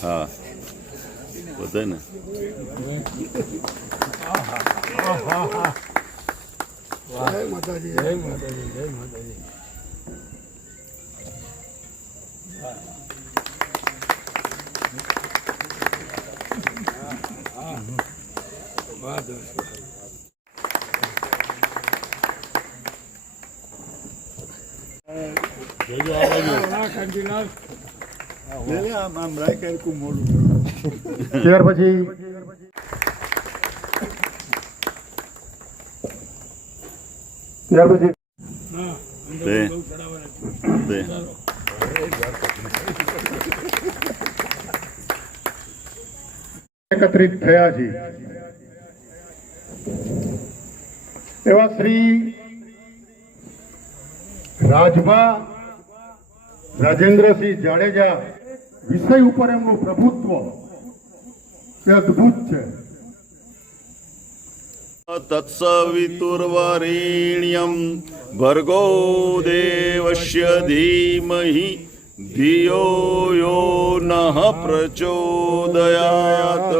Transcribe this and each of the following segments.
હા. બધાય ને. જય માતાજી જય માતાજી જય માતાજી વાહ. દોસ્ત હા, કાંતિલાલ આમ આમ રાખ મોડું ત્યાર પછી ત્યાર એકત્રિત થયા છે એવા શ્રી રાજભા રાજેન્દ્રસિંહ જાડેજા વિષય ઉપર એમનું પ્રભુત્વ એ અદભુત છે. તત્સવિતુર્વરેણ્યમ ભર્ગો દેવસ્ય ધીમહિ ધિયો યો નઃ પ્રચોદયાત.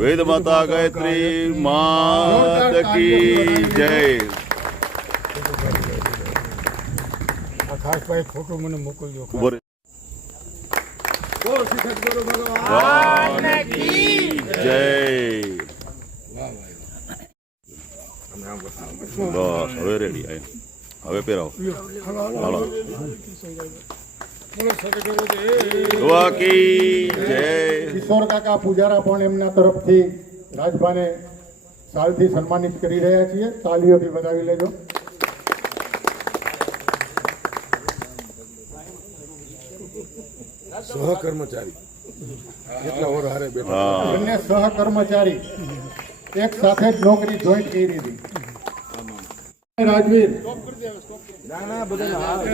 વેદ માતા ગાયત્રી માત કી જય. ખાસ ભાઈ ફોટો મને મોકલજો ઊભો રે. ભગવાન કી જય બસ હવે રેડી હવે પહેરાવો હાલો કિશોર કાકા પૂજારા પણ એમના તરફથી રાજભાને સાલથી સન્માનિત કરી રહ્યા છીએ. તાલીઓથી વધાવી લેજો. સહકર્મચારી. એટલા ઓર હારે બેઠા. બંને સહકર્મચારી એક સાથે જ નોકરી જોઈન્ટ કરી દીધી રાજવીર.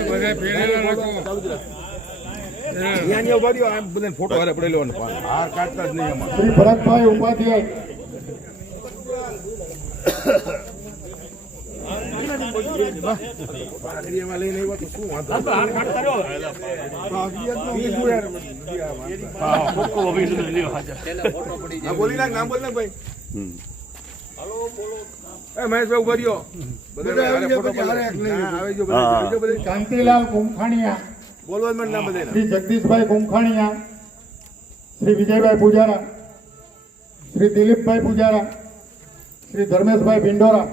બધા પહેરેલા રાખો ફોટો હારે પડેલો હાર કાઢતા જ નહીં શ્રી ભરતભાઈ ઉપાધ્યાય એમાં લઈને આવ્યો તો શું વાંધો હા, બોલી બોલી. કાંતિલાલ કુંખાણીયા નામ બધાયના. શ્રી જગદીશભાઈ કુંખાણીયા, શ્રી વિજયભાઈ પૂજારા, શ્રી દિલીપભાઈ પૂજારા, શ્રી ધર્મેશભાઈ પિંડોરા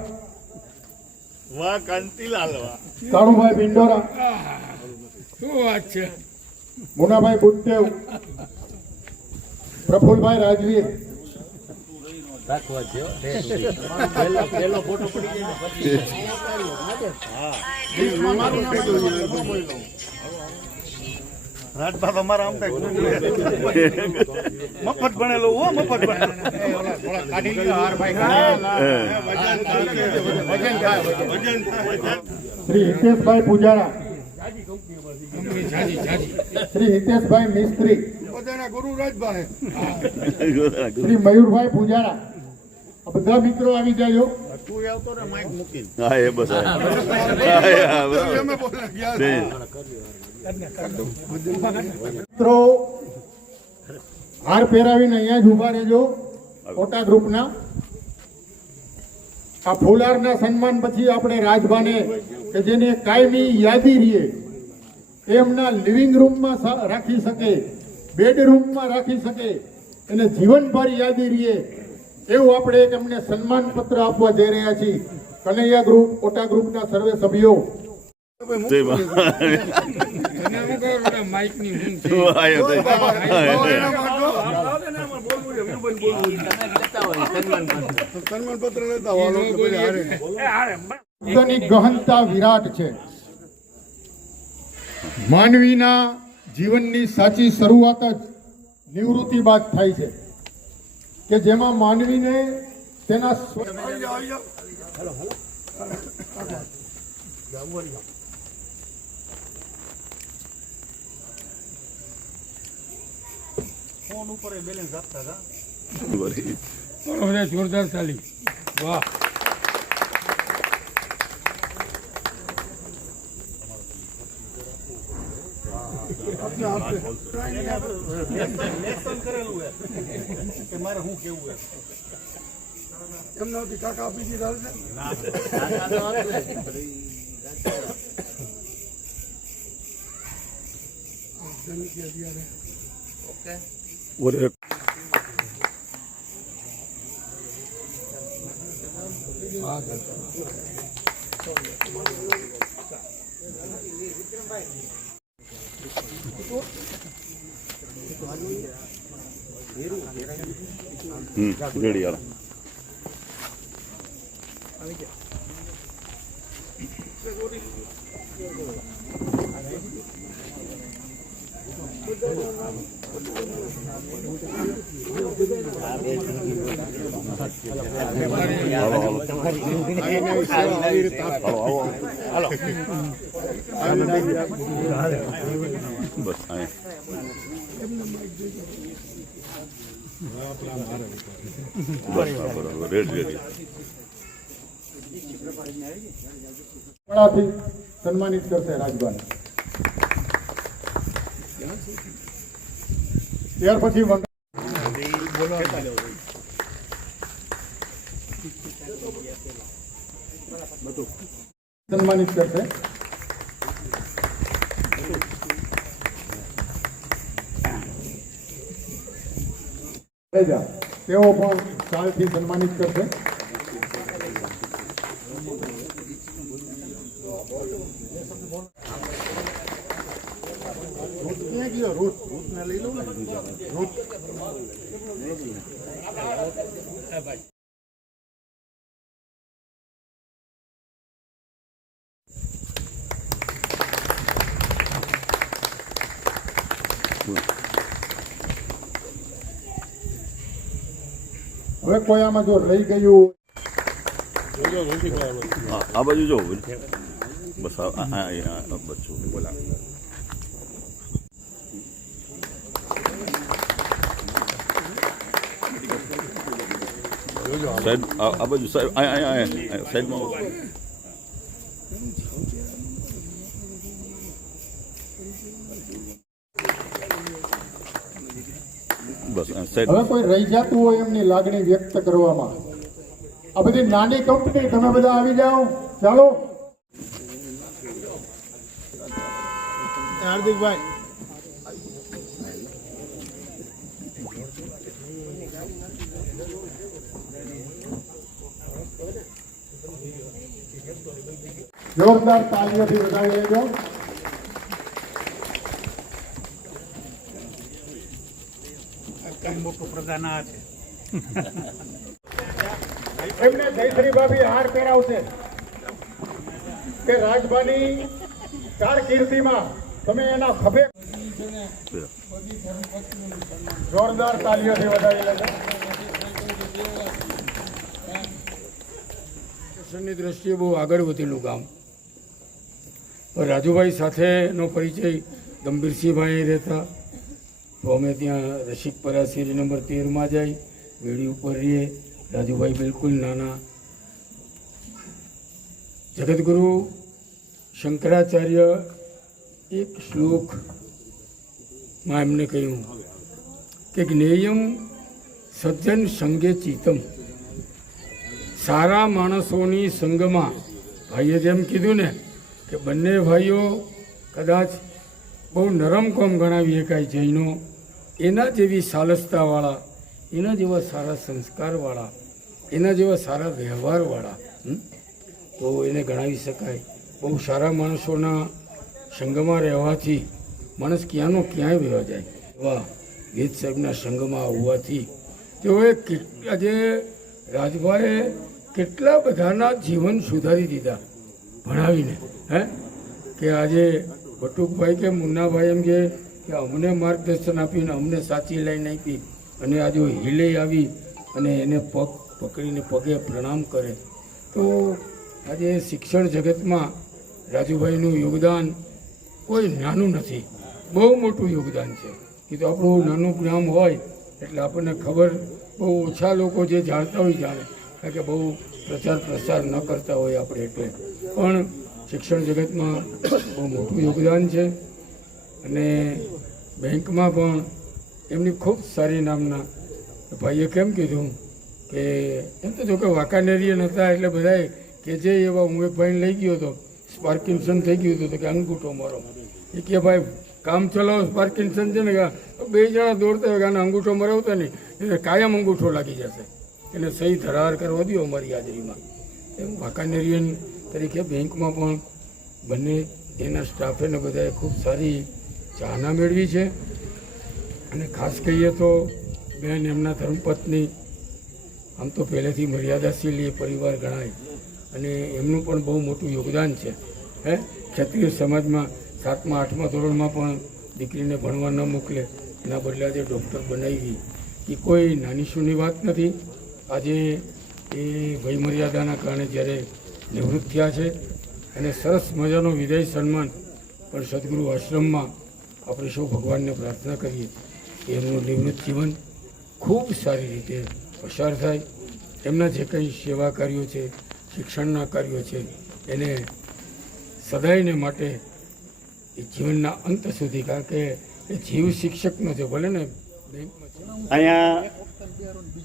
વાહ કાંતિલાલ વાહ કાળુભાઈ પિંડોરા શું વાત છે? મુનાભાઈ બુદ્ધદેવ. પ્રફુલભાઈ રાજવીર રાજભા તમારા આમ મફત ભણેલો, હો, મફત શ્રી હિતેશભાઈ પૂજારા. શ્રી હિતેશભાઈ મિસ્ત્રી. ગુરુ રાજભાઈ શ્રી મયુરભાઈ પૂજારા. બધા મિત્રો આવી જાજો હા એ બસ. હા. હા, એ હા, મિત્રો હાર પહેરાવીને અહીંયા જ ઊભા રહેજો કોટા ગ્રુપના. આ ફુલારના સન્માન પછી આપણે રાજભાને કે જેને કાયમી યાદી રહીએ એમના લિવિંગ રૂમમાં રાખી શકે બેડરૂમમાં રાખી શકે એને જીવનભર યાદી રહીએ. એવું આપણે એક એમને સન્માન પત્ર આપવા જઈ રહ્યા છીએ. કનૈયા ગ્રુપ કોટા ગ્રુપના સર્વે સભ્યો. ગહનતા વિરાટ છે. માનવીના જીવનની સાચી શરૂઆત જ નિવૃત્તિ બાદ થાય છે. કે જેમાં માનવીને તેના ફોન ઉપર બેલેન્સ આપતા હતા. જોરદાર ચાલી. વાહ. એમને હતી કાકા આપી દીધા છે વળી. વાહ હમ રેડી હાલો બસ અહીંયા બસ હા, બરાબર રેડી રેડી કળાથી સન્માનિત કરશે રાજભાઈ. ત્યાર પછી સન્માનિત કરશે જાડેજા, તેઓ પણ શાલથી સન્માનિત કરશે. લઈ લઉં ને હવે કોઈ આમાં જો રહી ગયું. આ બાજુ જો બસ બચ્ચું બોલા સાહેબ, આ બાજુ, સાહેબ અહીંયા અહીંયા અહીંયા સાઈડમાં બસ આ સાઈડ હવે કોઈ રહી જતું હોય એમની લાગણી વ્યક્ત કરવામાં. આ બધી નાની કંપની તમે બધા આવી જાઓ. ચાલો. હાર્દિકભાઈ. જોરદાર તાલીઓથી વધાવી લેજો. એમને જયશ્રી ભાભી હાર પહેરાવશે કે રાજભાની કારકિર્દીમાં તમે એના ખભે જોરદાર તાલીઓથી લેજો. શિક્ષણની દ્રષ્ટિએ બહુ આગળ વધેલું ગામ. રાજુભાઈ સાથેનો પરિચય ગંભીરસિંહભાઈ રહેતા. તો અમે ત્યાં રસિકપરા શેરી નંબર તેરમાં જાય વેડી ઉપર રહીએ. રાજુભાઈ બિલકુલ નાના જગદગુરુ શંકરાચાર્ય એક શ્લોકમાં એમને કહ્યું કે જ્ઞેયમ સજ્જન સંગે ચિતમ સારા માણસોની સંગમાં, ભાઈએ જેમ કીધું ને કે બંને ભાઈઓ કદાચ બહુ નરમ કોમ ગણાવી શકાય જૈનો એના. જેવી સાલસતાવાળા, એના જેવા સારા સંસ્કારવાળા, એના જેવા સારા વ્યવહારવાળા? તો એને ગણાવી શકાય. બહુ સારા માણસોના સંગમાં રહેવાથી માણસ ક્યાંનો ક્યાંય વહેવા જાય. એવા ગીત સાહેબના સંગમાં આવવાથી તેઓએ આજે રાજભાઈએ કેટલા બધાના જીવન સુધારી દીધા ભણાવીને, હે? કે આજે બટુકભાઈ કે મુન્નાભાઈ એમ કે અમને માર્ગદર્શન આપીને અમને સાચી લાઈન આપી અને આજે હિલે આવી અને એને પગ પકડીને પગે પ્રણામ કરે. તો આજે શિક્ષણ જગતમાં રાજુભાઈનું યોગદાન કોઈ નાનું નથી. બહુ મોટું યોગદાન છે. એ તો આપણું નાનું ગ્રામ હોય એટલે આપણને ખબર બહુ ઓછા લોકો જે જાણતા હોય જાણે. કારણ કે બહુ પ્રચાર પ્રસાર ન કરતા હોય આપણે એટલે. પણ શિક્ષણ જગતમાં બહુ મોટું યોગદાન છે. અને બેંકમાં પણ એમની ખૂબ સારી નામના ભાઈએ કેમ કીધું કે એમ તો જોકે વાંકાનેરિયન હતા એટલે બધાએ કે જે એવા હું એક ભાઈને લઈ ગયો હતો સ્પાર્કિન્સન થઈ ગયું હતું કે અંગૂઠો મારો. એ કે ભાઈ, કામ ચલાવો સ્પાર્કિન્સન છે ને બે જણા દોડતા હોય આને અંગૂઠો મરાવતા નહીં એટલે કાયમ અંગૂઠો લાગી જશે. એને સહી ધરાર કરવા દો અમારી હાજરીમાં. એમ વાંકાનેરિયન તરીકે બેંકમાં પણ બંને એના સ્ટાફે ને બધાએ ખૂબ સારી ચાહના મેળવી છે. અને ખાસ કહીએ તો બેન એમના ધર્મપત્ની આમ તો પહેલેથી મર્યાદાશીલ એ પરિવાર ગણાય અને એમનું પણ બહુ મોટું યોગદાન છે. હે? ક્ષત્રિય સમાજમાં સાતમા, આઠમા ધોરણમાં પણ દીકરીને ભણવા ન મોકલે, એના બદલે આજે ડૉક્ટર બનાવી. એ કોઈ નાની સૂની વાત નથી. આજે એ વયમર્યાદાના કારણે જ્યારે નિવૃત્ત થયા છે અને સરસ મજાનો વિદાય સન્માન પણ સદગુરુ આશ્રમમાં આપણે સૌ ભગવાનને પ્રાર્થના કરીએ. કે એમનું નિવૃત્ત જીવન ખૂબ સારી રીતે પસાર થાય. એમના જે કંઈ સેવા કાર્યો છે, શિક્ષણના કાર્યો છે, એને સદાયને માટે એ જીવનના અંત સુધી, કારણ કે એ જીવ શિક્ષકનો છે, ભલે ને અહીંયા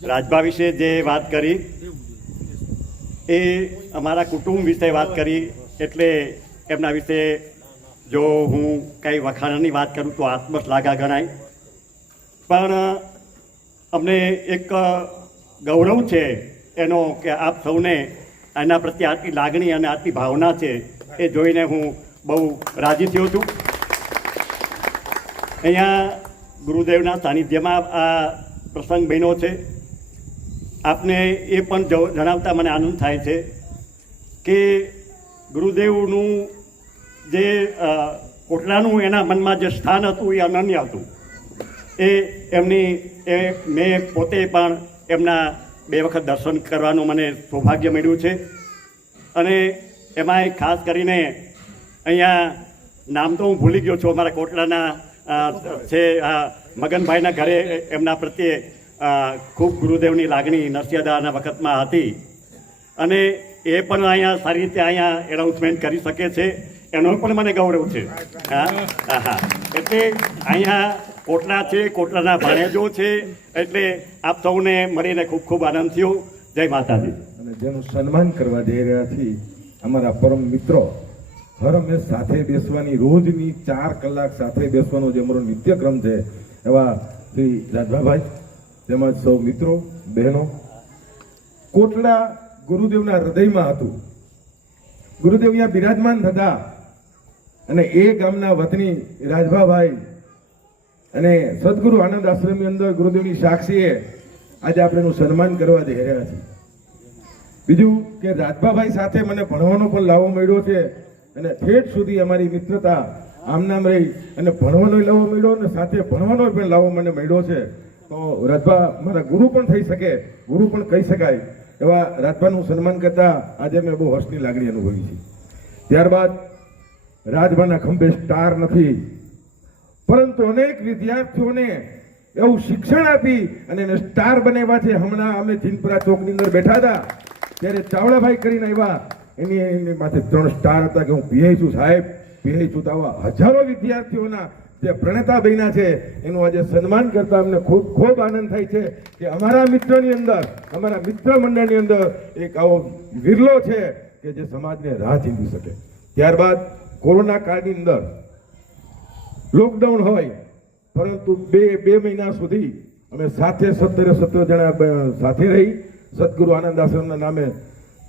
રાજભા વિશે જે વાત કરી એ અમારા કુટુંબ વિશે વાત કરી, એટલે એમના વિશે જો હું કંઈ વખાણની વાત કરું તો આત્મશ્લાઘા ગણાય. પણ, અમને એક ગૌરવ છે એનો કે આપ સૌને એના પ્રત્યે આટલી લાગણી અને આટલી ભાવના છે એ જોઈને હું બહુ રાજી થયો છું. અહીંયા ગુરુદેવના સાનિધ્યમાં આ પ્રસંગ બન્યો છે. આપને એ પણ જણાવતા મને આનંદ થાય છે કે ગુરુદેવનું જે કોટલાનું એના મનમાં જે સ્થાન હતું એ અનન્ય હતું. એ એમની, એ મેં પોતે પણ એમના બે વખત દર્શન કરવાનું મને સૌભાગ્ય મળ્યું છે. અને એમાંય ખાસ કરીને અહીંયા નામ તો હું ભૂલી ગયો છું અમારા કોટલાના છે મગનભાઈના ઘરે એમના પ્રત્યે ખૂબ ગુરુદેવની લાગણી નરસિંહદાના વખતમાં હતી. અને એ પણ અહીંયા સારી રીતે અહીંયા એનાઉન્સમેન્ટ કરી શકે છે. એનો પણ મને ગૌરવ છે. હા? હા, એટલે અહીંયા કોટલા છે કોટલાના ભાણેજો છે. એટલે આપ સૌને મળીને ખૂબ ખૂબ આનંદ થયો. જય માતાજી. અને જેનું સન્માન કરવા જઈ રહ્યા છીએ અમારા પરમ મિત્રો હર હંમેશ સાથે બેસવાની રોજની ચાર કલાક સાથે બેસવાનો જે અમારો નિત્યક્રમ છે એવા શ્રી રાજભાભાઈ તેમજ સૌ મિત્રો, બહેનો, કોટડા ગુરુદેવના હૃદયમાં હતું. ગુરુદેવ અહીંયા બિરાજમાન થતા અને એ ગામના વતની રાજભાભાઈ અને સદગુરુ આનંદ આશ્રમની અંદર ગુરુદેવની સાક્ષીએ આજે આપણે એનું સન્માન કરવા જઈ રહ્યા છીએ. બીજું કે રાજભાભાઈ સાથે મને ભણવાનો પણ લાવો મળ્યો છે અને ઠેઠ સુધી અમારી મિત્રતા આમ નામ રહી અને ભણવાનો લાવો મળ્યો અને સાથે ભણવાનો પણ લાવો મને મળ્યો છે. તો રાજભા, મારા ગુરુ પણ થઈ શકે, ગુરુ પણ કહી શકાય. એવા રાજભાનું સન્માન કરતા આજે મેં બહુ હર્ષની લાગણી અનુભવી છે. ત્યારબાદ રાજભાના ખંભે સ્ટાર નથી. પરંતુ અનેક વિદ્યાર્થીઓને એવું શિક્ષણ આપી અને એને સ્ટાર બનાવ્યા છે. હમણાં અમે જીનપુરા ચોકની અંદર બેઠા હતા. ત્યારે ચાવડાભાઈ કરીને આવ્યા. એની એની માથે ત્રણ સ્ટાર હતા કે હું પીઆઈ છું સાહેબ. પીઆઈ છું તો આવા હજારો વિદ્યાર્થીઓના જે પ્રણેતા બન્યા છે, એનું આજે સન્માન કરતા અમને ખૂબ ખૂબ આનંદ થાય છે કે અમારા મિત્રની અંદર, અમારા મિત્ર મંડળની અંદર એક આવો વિરલો છે કે જે સમાજને રાહ ચીંધી શકે. ત્યારબાદ કોરોના કાળની અંદર લોકડાઉન હોય, પરંતુ બે બે મહિના સુધી અમે સાથે સત્તરે સત્તર જણા સાથે રહી. સદગુરુ આનંદ આશ્રમના નામે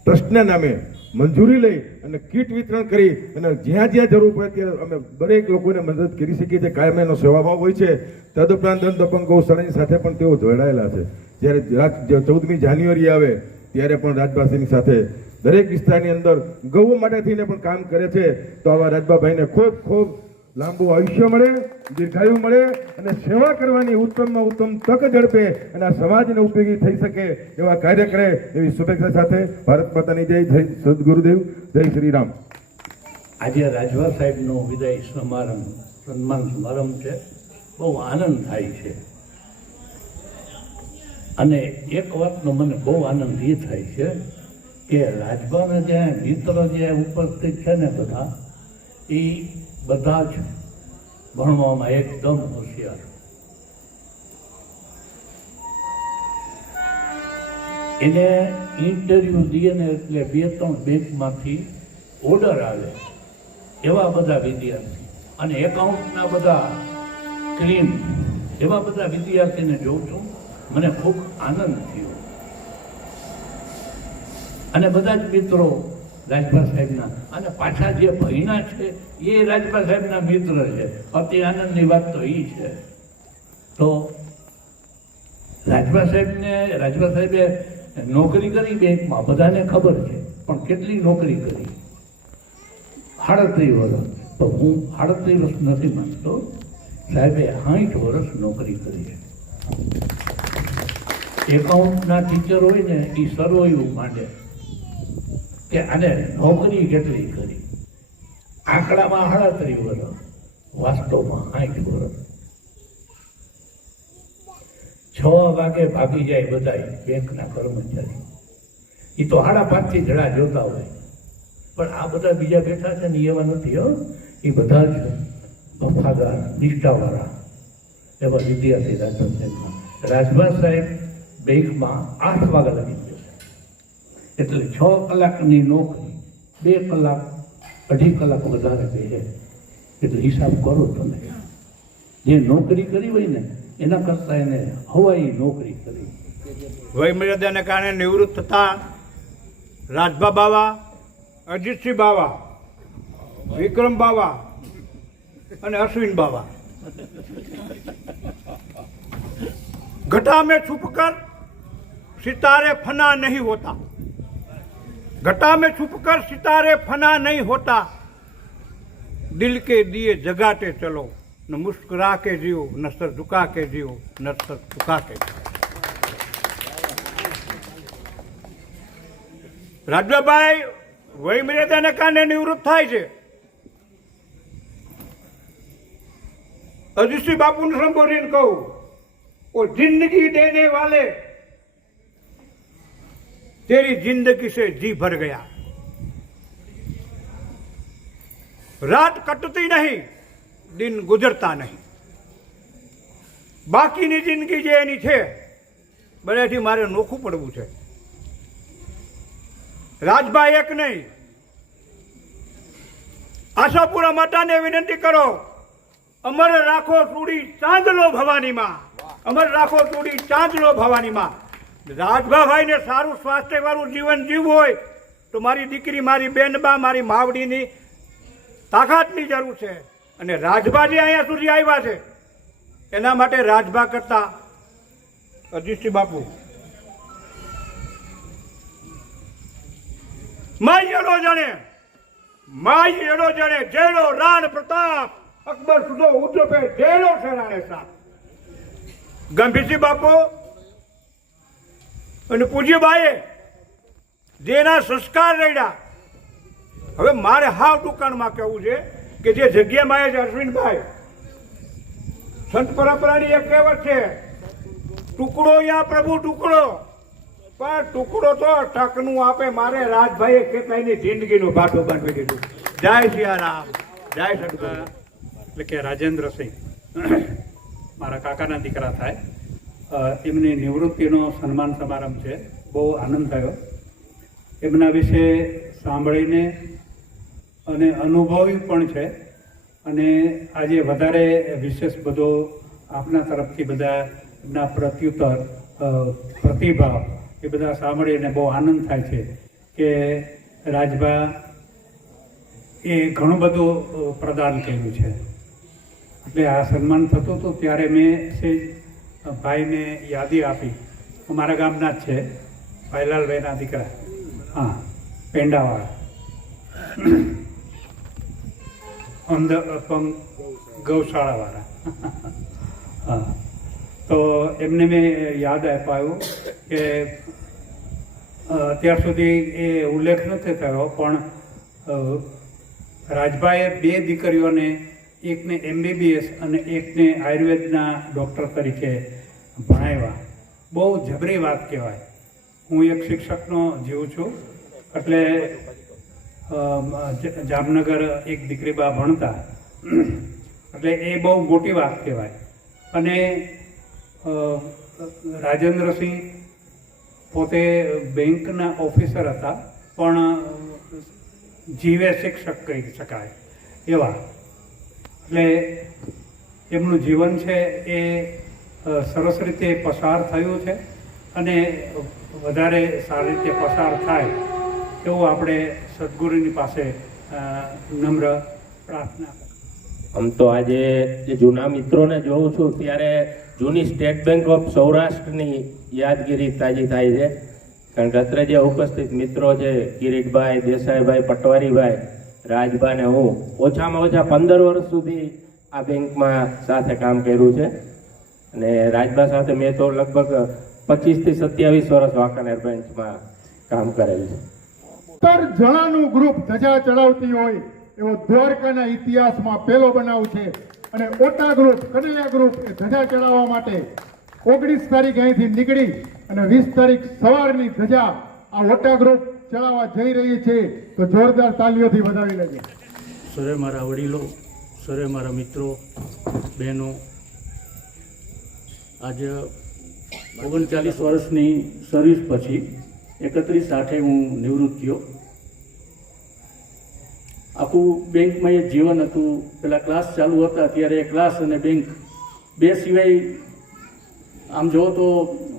ટ્રસ્ટના નામે મંજૂરી લઈ અને કીટ વિતરણ કરી અને જ્યાં જ્યાં જરૂર પડે ત્યાં અમે દરેક લોકોને મદદ કરી શકીએ છીએ. કાયમ એનો સેવાભાવ હોય છે. તદુપરાંત દંતપંગ ગૌશાળાની સાથે પણ તેઓ જોડાયેલા છે. જ્યારે ચૌદમી જાન્યુઆરી આવે, ત્યારે પણ રાજભાષીની સાથે દરેક વિસ્તારની અંદર ગૌ માટે થઈને પણ કામ કરે છે. તો આવા રાજભાભાઈને ખૂબ ખૂબ લાંબુ આયુષ્ય મળે, દીર્ઘાયુ મળે અને સેવા કરવાની ઉત્તમમાં ઉત્તમ તક ઝડપે અને આ સમાજને ઉપયોગી થઈ શકે એવા કાર્ય કરે એવી શુભેચ્છા સાથે ભારત માતાની જય જય સદગુરુદેવ, જય શ્રી રામ આજે રાજભા સાહેબનો વિદાય સમારંભ, સન્માન સમારંભ છે. બહુ આનંદ થાય છે. અને એક વાતનો મને બહુ આનંદ એ થાય છે કે રાજભાના જે મિત્રો જે ઉપસ્થિત છે ને બધા, એ બધા જ ભણવામાં એકદમ હોશિયાર. એને ઇન્ટરવ્યૂ દઈએ ને એટલે બે ત્રણ બેંકમાંથી ઓર્ડર આવે. એવા બધા વિદ્યાર્થી. અને એકાઉન્ટના બધા ક્લીન એવા બધા વિદ્યાર્થીને જોઉં છું. મને ખૂબ આનંદ થયો. અને બધા જ મિત્રો રાજભા સાહેબના. અને પાછા જે ભયના છે, એ રાજભા સાહેબના મિત્ર છે. અતિ આનંદની વાત તો એ છે. તો રાજભા સાહેબને રાજભા સાહેબે નોકરી કરી બેંકમાં, બધાને ખબર છે. પણ કેટલી નોકરી કરી? સાડત્રીસ વર્ષ. તો હું સાડત્રીસ વર્ષ નથી માનતો. સાહેબે સાઠ વર્ષ નોકરી કરી છે. એકાઉન્ટના ટીચર હોય ને એ સર્વ એવું માંડે. કે આને નોકરી કેટલી કરી? આંકડામાં સાડત્રીસ વર્ષ વાસ્તવમાં સાઠ વર્ષ છ વાગે ભાગી જાય બધા બેંકના કર્મચારી. એ તો સાડા પાંચથી જડા જોતા હોય. પણ આ બધા બીજા બેઠા છે ને એવા નથી, હો. એ બધા જ વફાદાર, નિષ્ઠાવાળા એવા વિદ્યાર્થી રાજભાઈ સાહેબ બેંકમાં આઠ વાગ્યા લગી એટલે છ કલાકની નોકરી, બે કલાક, અઢી કલાક વધારે છે. એટલે હિસાબ કરો તમે. જે નોકરી કરી હોય ને, એના કરતાં એને હવાઈ નોકરી કરી. વયમર્યાદાને કારણે નિવૃત્ત થતા રાજભા બાવા, અજીતસિંહ બાવા, વિક્રમ બાવા અને અશ્વિન બાવા. ઘટા મેં છુપ સિતારે ફના નહીં હોતા. घटा में छुप कर सितारे फना नहीं होता दिल के दिए जगाते चलो न मुस्कुरा के जियो न सर झुका के जियो न सर झुका के जियो રાજભાઈ વય મર્યાદાને કારણે નિવૃત્ત થાય છે અજીતસિંહ બાપુને સંબોધીને કહું ઓ જિંદગી દેને વાલે તેરી जिंदगी से जी भर गया रात कटती नहीं दिन गुजरता नहीं બાકીની જિંદગી જે એની છે બધાથી મારે નોખું પડવું છે રાજભાઈ એક નહીં આશાપુરા માતાને વિનંતી કરો અમર રાખો ચૂડી ચાંદલો ભવાનીમાં અમર રાખો ચૂડી ચાંદલો ભવાનીમાં રાજભાભાઈ ને સારું સ્વાસ્થ્ય વાળું જીવન જીવવું હોય તો મારી દીકરી, મારી બેનબા મારી માવડીની તાકાતની જરૂર છે. અને રાજભા જે અહીંયા સુધી આવ્યા છે, એના માટે રાજભા કરતા અજીતસિંહ બાપુ. માય એડો જાણે માય એડો જાણે, જેડો રાણ પ્રતાપ, અકબર સુધો ઉદ્રપે જેડો સેનાને સાથ. ગંભીરસિંહ બાપુ અને પૂજ્યબાઈએ જેના સંસ્કાર રહ્યા હવે મારે હાવ દુકાનમાં કહેવું છે કે જે જગ્યામાં એ છે અશ્વિનભાઈ, સંત પરંપરાની એક કહેવત છે, ટુકડો યા પ્રભુ ટુકડો, પણ ટુકડો તો ટકનું આપે. મારે રાજભાઈએ કેટલાયની જિંદગીનું ભાટું બાંધવી દીધું. જય સિયારામ જય સદગુરુ. એટલે કે રાજેન્દ્રસિંહ, મારા કાકાના દીકરા થાય. એમની નિવૃત્તિનો સન્માન સમારંભ છે. બહુ આનંદ થયો. એમના વિશે સાંભળીને અને અનુભવી પણ છે. અને આજે વધારે વિશેષ બધો આપના તરફથી બધા એમના પ્રત્યુત્તર પ્રતિભાવ એ બધા સાંભળીને બહુ આનંદ થાય છે કે રાજભા એ ઘણું બધું પ્રદાન કર્યું છે. એટલે આ સન્માન થતું હતું ત્યારે મેં સેજ ભાઈને યાદી આપી. અમારા ગામના જ છે. ભાઈલાલભાઈના દીકરા. હા, પેંડાવાળા. અંદર ગૌશાળાવાળા. હા. તો એમને મેં યાદ અપાયું કે અત્યાર સુધી એ ઉલ્લેખ નથી થયો, પણ રાજભાઈએ બે દીકરીઓને એકને એમબીબીએસ અને એકને આયુર્વેદના ડૉક્ટર તરીકે ભણાવ્યા. બહુ જબરી વાત કહેવાય. હું એક શિક્ષકનો જીવ છું. એટલે જામનગર એક દીકરી બા ભણતા. એટલે એ બહુ મોટી વાત કહેવાય. અને રાજેન્દ્રસિંહ પોતે બેંકના ઓફિસર હતા, પણ જીવે શિક્ષક કહી શકાય એવા. એટલે એમનું જીવન છે એ સરસ રીતે પસાર થયું છે અને વધારે સારી રીતે પસાર થાય એવું આપણે સદગુરુની પાસે નમ્ર પ્રાર્થના આમ તો આજે જૂના મિત્રોને જોઉં છું ત્યારે જૂની સ્ટેટ બેંક ઓફ સૌરાષ્ટ્રની યાદગીરી તાજી થાય છે. કારણ કે અત્રે જે ઉપસ્થિત મિત્રો છે, કિરીટભાઈ, દેસાઈભાઈ, પટવારીભાઈ રાજભા ને હું ઓછામાં ઓછા પંદર વર્ષ સુધી આ બેંકમાં સાથે કામ કર્યું છે. અને રાજભા સાથે મેં તો લગભગ પચીસથી સત્યાવીસ વર્ષ વાંકાનેર બેંકમાં કામ કરેલું છે. સત્તર જણાનું ગ્રુપ ધજા ચડાવતી હોય એવો દ્વારકાના ઇતિહાસમાં પહેલો બનાવ છે. અને ઓટા ગ્રુપ, કનૈયા ગ્રુપ એ ધજા ચડાવવા માટે ઓગણીસ તારીખ અહીંથી નીકળી અને વીસ તારીખ સવારની ધજા આ ઓટા ગ્રુપ ચડાવવા જઈ રહી છે, તો જોરદાર તાલીઓથી વધાવી લેજો. સરે મારા વડીલો, સરે મારા મિત્રો, બહેનો, આજે ઓગણચાલીસ વર્ષની સર્વિસ પછી એકત્રીસ આઠે હું નિવૃત્ત થયો. આખું બેંકમાં એ જીવન હતું. પેલા ક્લાસ ચાલુ હતા, ત્યારે એ ક્લાસ અને બેંક બે સિવાય આમ જો તો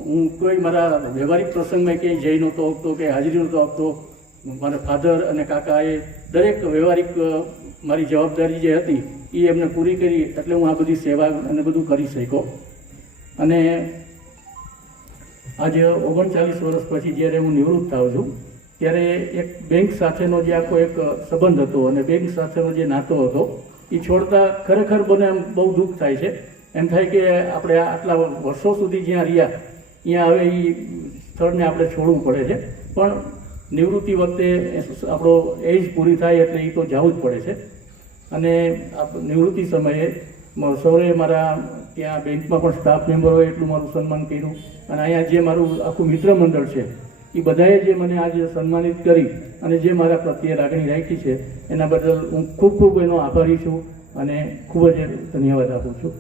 હું કોઈ મારા વ્યવહારિક પ્રસંગમાં ક્યાંય જઈ નહોતો આપતો કે હાજરી નહોતો આપતો, મારા ફાધર અને કાકાએ દરેક વ્યવહારિક મારી જવાબદારી જે હતી, એ એમને પૂરી કરી, એટલે હું આ બધી સેવા અને બધું કરી શક્યો. અને આજે ઓગણચાલીસ વર્ષ પછી જ્યારે હું નિવૃત્ત થાઉં છું, ત્યારે એક બેંક સાથેનો જે આખો એક સંબંધ હતો અને બેંક સાથેનો જે નાતો હતો, એ છોડતા ખરેખર મને આમ બહુ દુઃખ થાય છે. એમ થાય કે આપણે આટલા વર્ષો સુધી જ્યાં રહ્યા, ત્યાં હવે એ સ્થળને આપણે છોડવું પડે છે. પણ નિવૃત્તિ વખતે આપણો એજ પૂરી થાય એટલે એ તો જવું જ પડે છે. અને નિવૃત્તિ સમયે સૌરે મારા ત્યાં બેંકમાં પણ સ્ટાફ મેમ્બર હોય એટલું મારું સન્માન કર્યું. અને અહીંયા જે મારું આખું મિત્ર મંડળ છે એ બધાએ જે મને આજે સન્માનિત કરી અને જે મારા પ્રત્યે લાગણી રાખી છે, એના બદલ હું ખૂબ ખૂબ એનો આભારી છું અને ખૂબ જ ધન્યવાદ આપું છું.